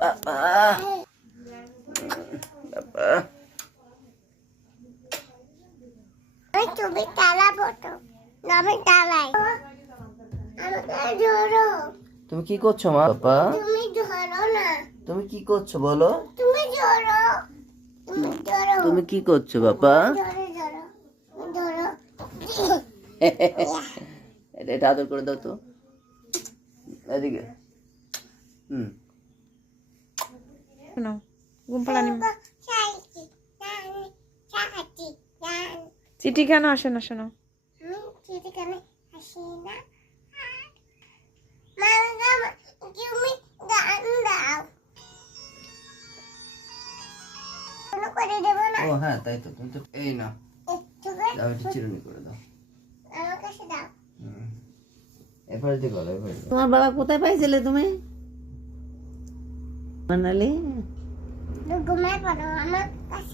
বাবা বাবা তুমি তালা পড়ো আমি তালাই আমাকে ধরো। তুমি কি করছো মা? বাবা তুমি ধরো না, তুমি কি করছো বলো? তুমি ধরো, তুমি ধরো, তুমি কি করছো বাবা? ধরো ধরো ধরো। এটা আদর করে দাও তো এদিকে। শোনো ঘুম পাড়ানি চিঠি কেন আসে না? শোনো চিঠি কেন আসে না? তুমি গান দাও করে দেবো না। ও হ্যাঁ তাই তো, তুমি তো এই না দাও, একটু চিরুনি করে দাও। আমার কাছে দাও। এবারে দিয়ে গলা এবারে। তোমার বাবা কোথায় পাইছিলে তুমি মানালি? ঘুমায় পড়ো আমার কাছে।